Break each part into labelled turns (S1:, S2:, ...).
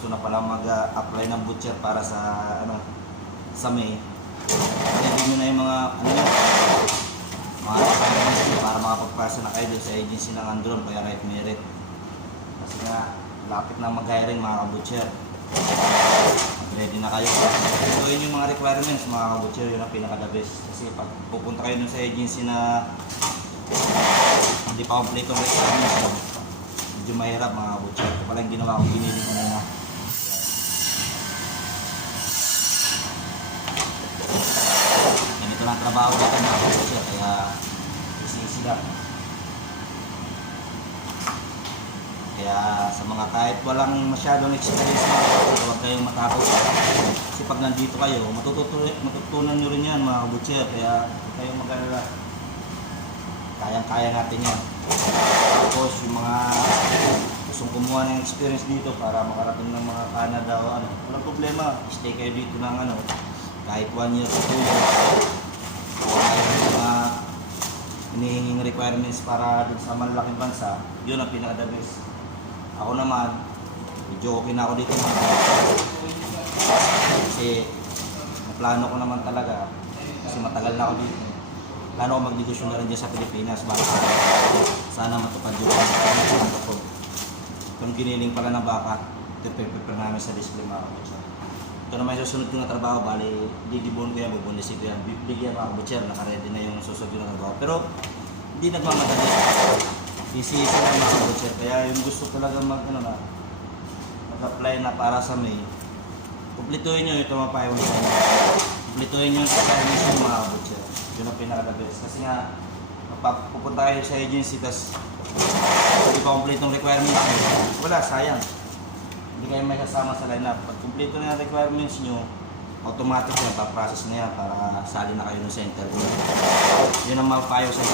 S1: gusto na pala mag-apply ng butcher para sa ano sa May, ready nyo na yung mga ano nyo, mga requirements nyo para makapagpasa na kayo doon sa agency ng Andron kaya right merit. Kasi nga, lapit na mag-hiring mga kabutcher. Ready na kayo. Ito yun yung mga requirements mga kabutcher, yun ang pinaka-the best. Kasi pag pupunta kayo dun sa agency na hindi pa complete ang requirements medyo mahirap mga kabutcher. Ito pala yung ginawa kong binili ko muna. Ganito lang trabaho dito mga kabutcher, kaya easy-easy lang. Kaya sa mga kahit walang masyadong experience mga kabutcher, huwag kayong matakot. Kasi pag nandito kayo, matututunan, matutunan nyo rin yan mga kabutcher. Kaya huwag kayong mag-alala. Kayang-kaya natin yan. Tapos yung mga gustong kumuha ng experience dito para makarating ng mga Canada o ano, walang problema. Stay kayo dito ng ano, kahit one year to two years. Kaya yung mga hinihinging requirements para dun sa malalaking bansa, yun ang pinaka-the best. Ako naman, medyo okay na ako dito mga Kasi plano ko naman talaga, kasi matagal na ako dito. Plano ko magnegosyo na rin dyan sa Pilipinas baka sana matupad yung plano ko. Kung giniling pala ng baka, prepare namin sa display mga kabutcher. Ito naman yung susunod ko na trabaho, bali, didibon ko yan, bubundisin ko yan. Bibigyan mga kabutcher, nakaredy na yung susunod na trabaho. Pero, hindi nagmamadali. Easy-easy na mga kabutcher. Kaya yung gusto talaga mag, ano na, mag-apply na para sa May, kumplituhin nyo ito mga payo sa inyo. Kumplituhin nyo yung requirements ng mga kabutcher. Yun ang pinaka-the best. Kasi nga, pupunta kayo sa agency, tas hindi pa complete yung requirements nyo, wala, sayang. Hindi kayo may kasama sa lineup. Pag complete na yung requirements nyo, automatic yan, pa-process na yan para sali na kayo ng sa interview. Yun ang mapapayo sa.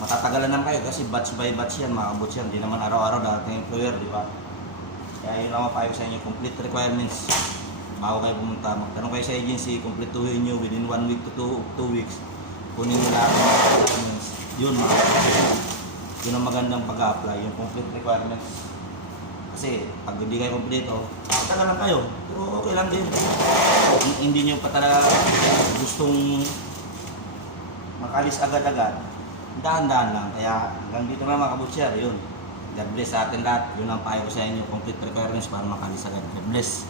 S1: Matatagalan naman kayo kasi batch by batch yan, mga kabutcher. Hindi naman araw-araw dating employer, di ba? Kaya yun ang mapapayo sa inyo, complete requirements. Bago kayo pumunta, magtanong kayo sa agency, kumpletuhin nyo within one week to two, two weeks. Kunin nyo lahat ng requirements. Yun mga. Yun ang magandang pag-apply, yung complete requirements. Kasi pag hindi kayo kompleto, tagal lang kayo. Pero okay lang din. Hindi nyo pa talaga gustong makalis agad-agad, dahan-dahan lang. Kaya hanggang dito na mga kabutser, yun. God bless sa atin lahat. Yun ang payo ko sa inyo, complete requirements para makalis agad. God bless.